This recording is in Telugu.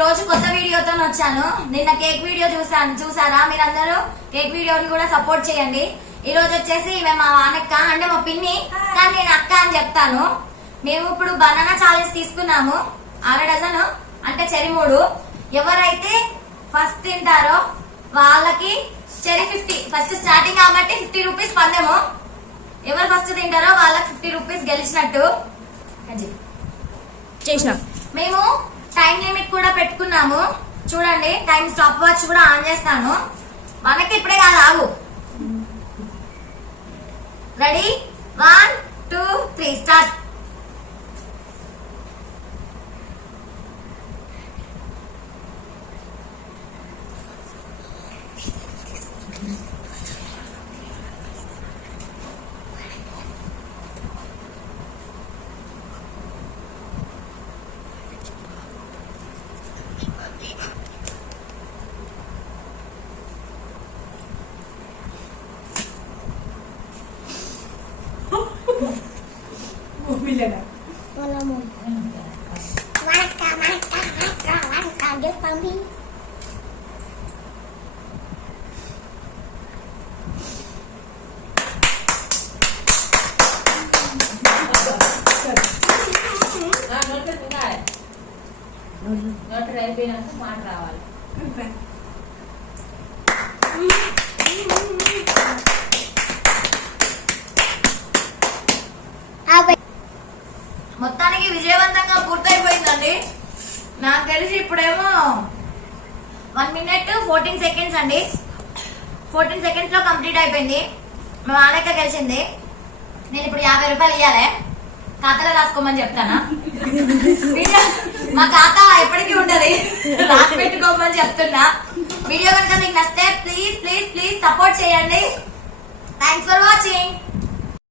రోజు కొత్త వీడియోతో వచ్చాను. నిన్న కేక్ వీడియో చూసారా మీరందరూ? కేక్ వీడియోని కూడా సపోర్ట్ చేయండి. ఈ రోజు వచ్చేసి మేము మా వానక్క అంటే మా పిన్ని, కానీ నేను అక్క అని చెప్తాను. మేము ఇప్పుడు బనానా ఛాలెంజ్ తీసుకున్నాము. 6 డజన్ అంటే చెరి 3. ఎవరైతే ఫస్ట్ తింటారో వాళ్ళకి చెరి 50. ఫస్ట్ స్టార్టింగ్ కాబట్టి 50 రూపీస్ పందెము. ఎవరు ఫస్ట్ తింటారో వాళ్ళకి 50 రూపీస్ గెలిచినట్టు చేసిన. మేము టైం లిమిట్ కూడా పెట్టుకున్నాము. చూడండి, టైం స్టాప్ వాచ్ కూడా ఆన్ చేస్తాను. మనకి ఇప్పుడే కాదు, ఆగు. రెడీ? 1 2 3 స్టార్ట్. నోటర్ అయిపోయినాక మాట రావాలి. మొత్తానికి విజయవంతంగా పూర్తయిపోయిందండి. నాకు తెలిసి ఇప్పుడేమో 1 minute 14 seconds అండి. 14 seconds లో కంప్లీట్ అయిపోయింది. మా వానక్క గెలిచింది. నేను ఇప్పుడు 50 రూపాయలు ఇవ్వాలి. ఖాతాలో రాసుకోమని చెప్తానా? మా ఖాతా ఎప్పటికీ ఉంటది, రాసి పెట్టుకోమని చెప్తున్నా. వీడియో కనుక మీకు నచ్చితే ప్లీజ్ ప్లీజ్ ప్లీజ్ సపోర్ట్ చేయండి. Thanks for watching.